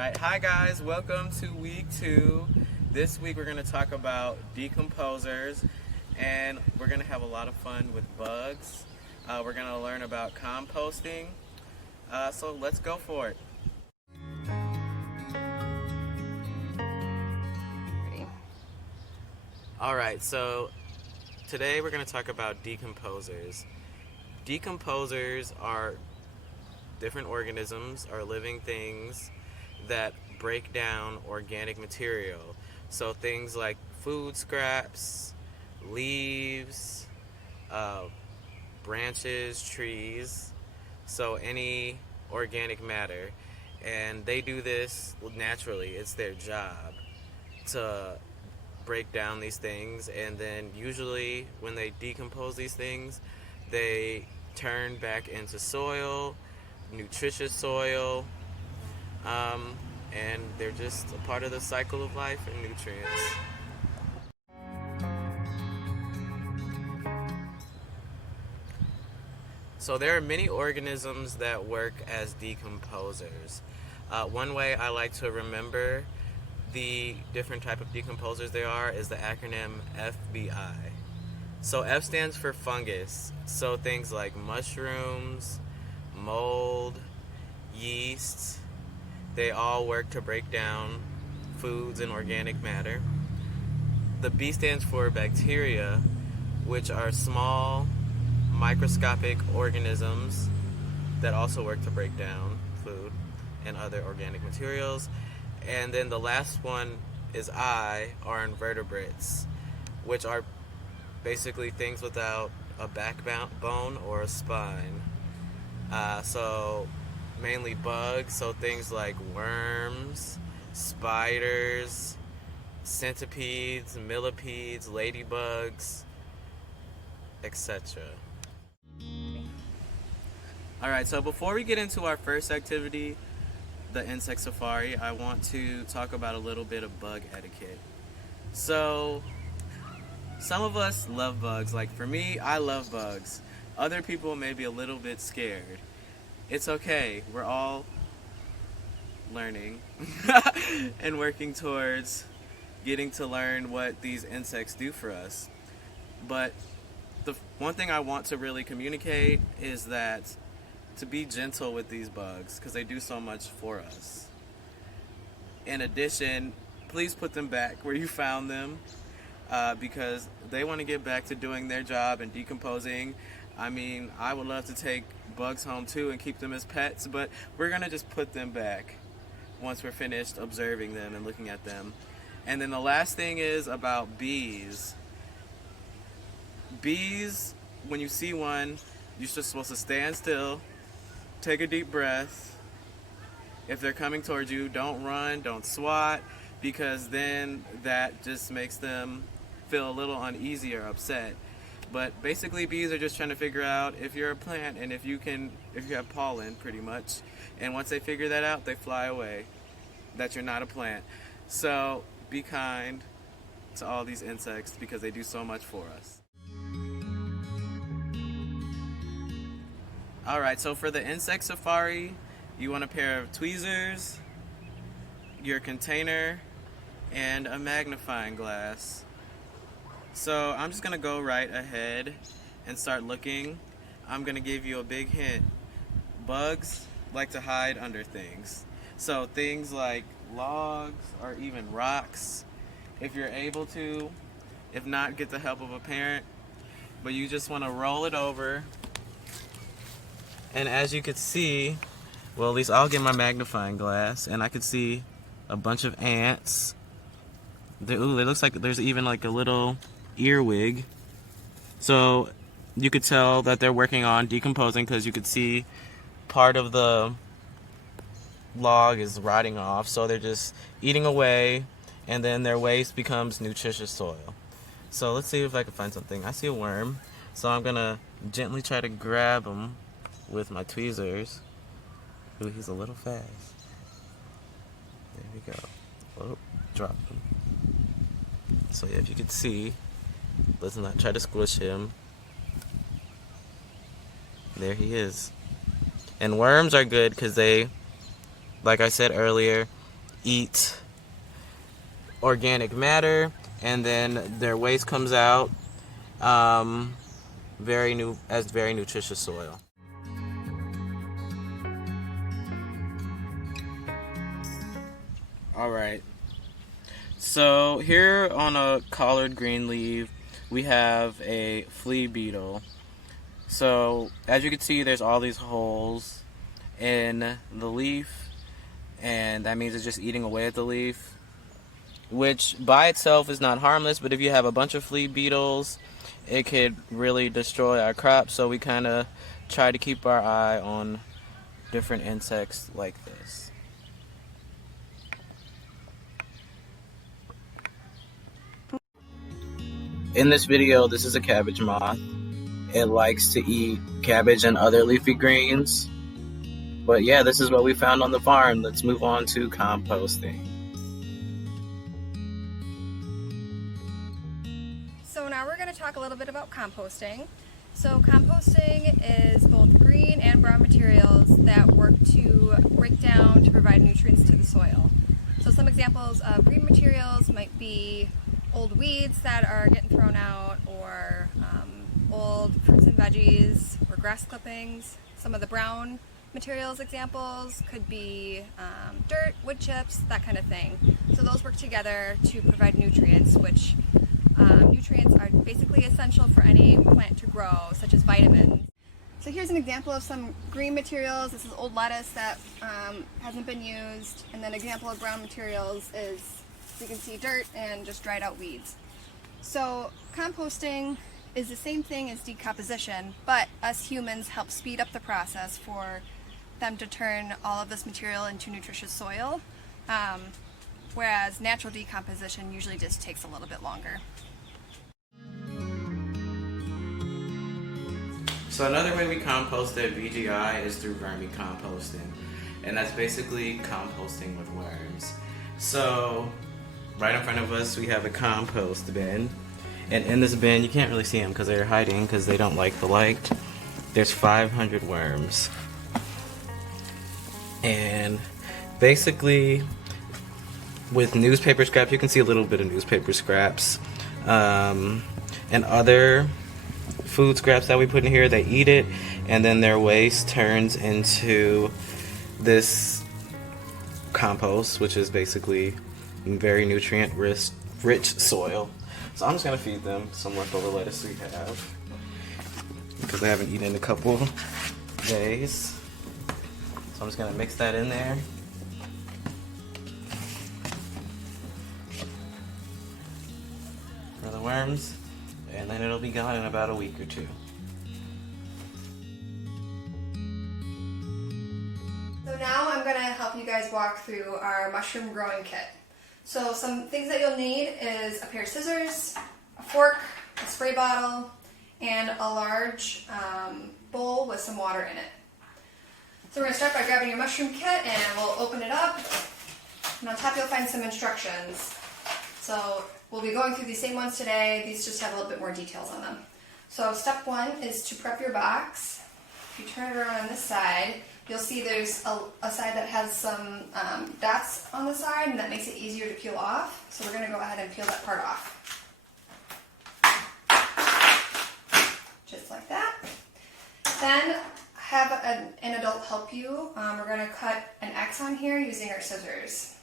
Alright, hi guys, welcome to week 2. This week we're going to talk about decomposers, and we're going to have a lot of fun with bugs. We're going to learn about composting, so let's go for it. Alright, so today we're going to talk about decomposers. Decomposers are different organisms, are living things that break down organic material. So things like food scraps, leaves, branches, trees, so any organic matter. And they do this naturally. It's their job to break down these things, and then usually when they decompose these things, they turn back into soil, nutritious soil, and they're just a part of the cycle of life and nutrients. So there are many organisms that work as decomposers. One way I like to remember the different type of decomposers there are is the acronym FBI. So F stands for fungus. So things like mushrooms, mold, yeast, they all work to break down foods and organic matter. The B stands for bacteria, which are small, microscopic organisms that also work to break down food and other organic materials. And then the last one is I, are invertebrates, which are basically things without a backbone or a spine. So mainly bugs, so things like worms, spiders, centipedes, millipedes, ladybugs, etc. Alright, so before we get into our first activity, the insect safari, I want to talk about a little bit of bug etiquette. So, some of us love bugs. Like for me, I love bugs. Other people may be a little bit scared. It's okay. We're all learning and working towards getting to learn what these insects do for us. But the one thing I want to really communicate is that to be gentle with these bugs, because they do so much for us. In addition, please put them back where you found them, because they want to get back to doing their job and decomposing. I mean, I would love to take bugs home too and keep them as pets, but we're going to just put them back once we're finished observing them and looking at them. And then the last thing is about bees. Bees, when you see one, you're just supposed to stand still, take a deep breath. If they're coming towards you, don't run, don't swat, because then that just makes them feel a little uneasy or upset. But basically, bees are just trying to figure out if you're a plant and if you have pollen, pretty much. And once they figure that out, they fly away, that you're not a plant. So be kind to all these insects because they do so much for us. Alright, so for the insect safari, you want a pair of tweezers, your container, and a magnifying glass. So I'm just going to go right ahead and start looking. I'm going to give you a big hint. Bugs like to hide under things. So things like logs or even rocks, if you're able to. If not, get the help of a parent. But you just want to roll it over. And as you could see, well, at least I'll get my magnifying glass, and I could see a bunch of ants. It looks like there's even like a little earwig. So you could tell that they're working on decomposing because you could see part of the log is rotting off. So they're just eating away, and then their waste becomes nutritious soil. So let's see if I can find something. I see a worm, so I'm gonna gently try to grab him with my tweezers. Ooh, he's a little fast. There we go. Oh, dropped him. So yeah, if you could see, let's not try to squish him. There he is. And worms are good because they, like I said earlier, eat organic matter, and then their waste comes out very nutritious soil. All right. So here on a collard green leaf, we have a flea beetle. So as you can see, there's all these holes in the leaf, and that means it's just eating away at the leaf, which by itself is not harmless, but if you have a bunch of flea beetles, it could really destroy our crops. So we kind of try to keep our eye on different insects like this. In this video, this is a cabbage moth. It likes to eat cabbage and other leafy greens. But yeah, this is what we found on the farm. Let's move on to composting. So now we're going to talk a little bit about composting. So composting is both green and brown materials that work to break down to provide nutrients to the soil. So some examples of green materials might be old weeds that are getting thrown out, or old fruits and veggies, or grass clippings. Some of the brown materials examples could be dirt, wood chips, that kind of thing. So those work together to provide nutrients, which nutrients are basically essential for any plant to grow, such as vitamins. So here's an example of some green materials. This is old lettuce that hasn't been used, and then an example of brown materials is, you can see, dirt and just dried out weeds. So composting is the same thing as decomposition, but us humans help speed up the process for them to turn all of this material into nutritious soil, whereas natural decomposition usually just takes a little bit longer. So another way we compost at VGI is through vermicomposting, and that's basically composting with worms. So right in front of us we have a compost bin, and in this bin, you can't really see them because they're hiding because they don't like the light. There's 500 worms, and basically with newspaper scraps, you can see a little bit of newspaper scraps and other food scraps that we put in here. They eat it, and then their waste turns into this compost, which is basically very nutrient rich soil. So I'm just gonna feed them some leftover lettuce we have because they haven't eaten in a couple days. So I'm just gonna mix that in there. For the worms, and then it'll be gone in about a week or two. So now I'm going to help you guys walk through our mushroom growing kit. So some things that you'll need is a pair of scissors, a fork, a spray bottle, and a large bowl with some water in it. So we're going to start by grabbing your mushroom kit, and we'll open it up, and on top you'll find some instructions. So we'll be going through these same ones today. These just have a little bit more details on them. So step one is to prep your box. If you turn it around on this side, you'll see there's a side that has some dots on the side, and that makes it easier to peel off. So we're going to go ahead and peel that part off. Just like that. Then have an adult help you. We're going to cut an X on here using our scissors.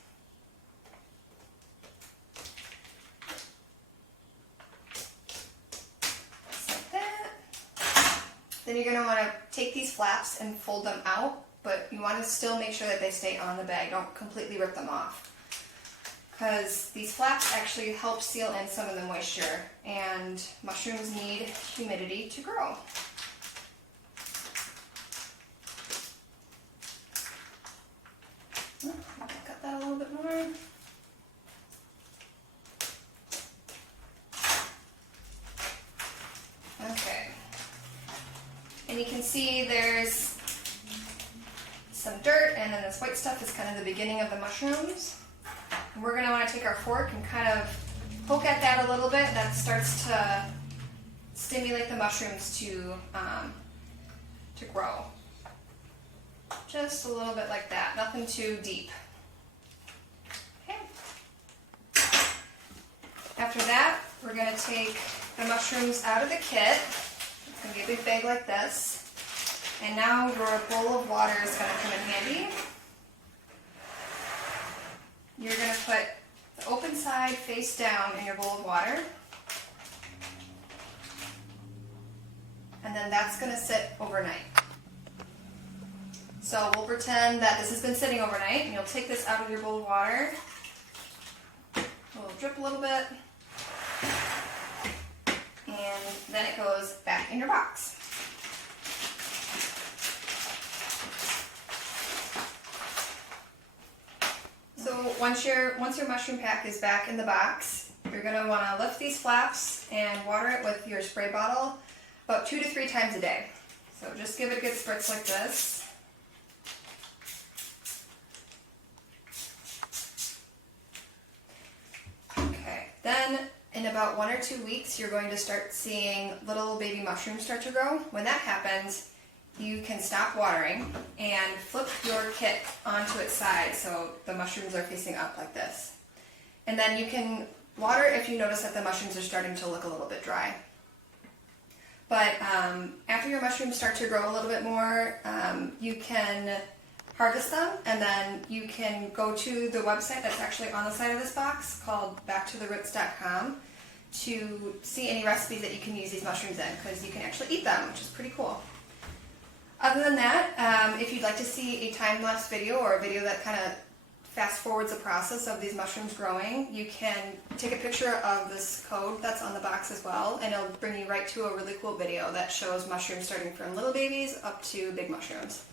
Then you're going to want to take these flaps and fold them out, but you want to still make sure that they stay on the bag. Don't completely rip them off, because these flaps actually help seal in some of the moisture, and mushrooms need humidity to grow. Cut that a little bit more. Okay. And you can see there's some dirt, and then this white stuff is kind of the beginning of the mushrooms. And we're going to want to take our fork and kind of poke at that a little bit. That starts to stimulate the mushrooms to grow. Just a little bit like that, nothing too deep. After that, we're going to take the mushrooms out of the kit. It's going to be a big bag like this. And now your bowl of water is going to come in handy. You're going to put the open side face down in your bowl of water. And then that's going to sit overnight. So we'll pretend that this has been sitting overnight, and you'll take this out of your bowl of water. It'll drip a little bit. And then it goes back in your box. So once your mushroom pack is back in the box, you're going to want to lift these flaps and water it with your spray bottle about 2 to 3 times a day. So just give it a good spritz like this. Okay, then in about 1 or 2 weeks, you're going to start seeing little baby mushrooms start to grow. When that happens, you can stop watering and flip your kit onto its side so the mushrooms are facing up like this. And then you can water if you notice that the mushrooms are starting to look a little bit dry. But after your mushrooms start to grow a little bit more, you can harvest them, and then you can go to the website that's actually on the side of this box called backtotheroots.com to see any recipes that you can use these mushrooms in, because you can actually eat them, which is pretty cool. Other than that, if you'd like to see a time-lapse video or a video that kind of fast forwards the process of these mushrooms growing, you can take a picture of this code that's on the box as well, and it'll bring you right to a really cool video that shows mushrooms starting from little babies up to big mushrooms.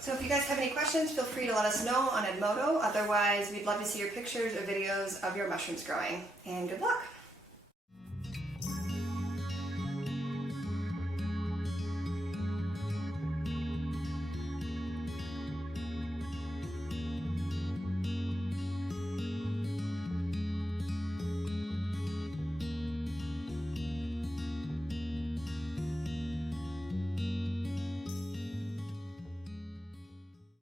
So if you guys have any questions, feel free to let us know on Edmodo. Otherwise, we'd love to see your pictures or videos of your mushrooms growing. And good luck!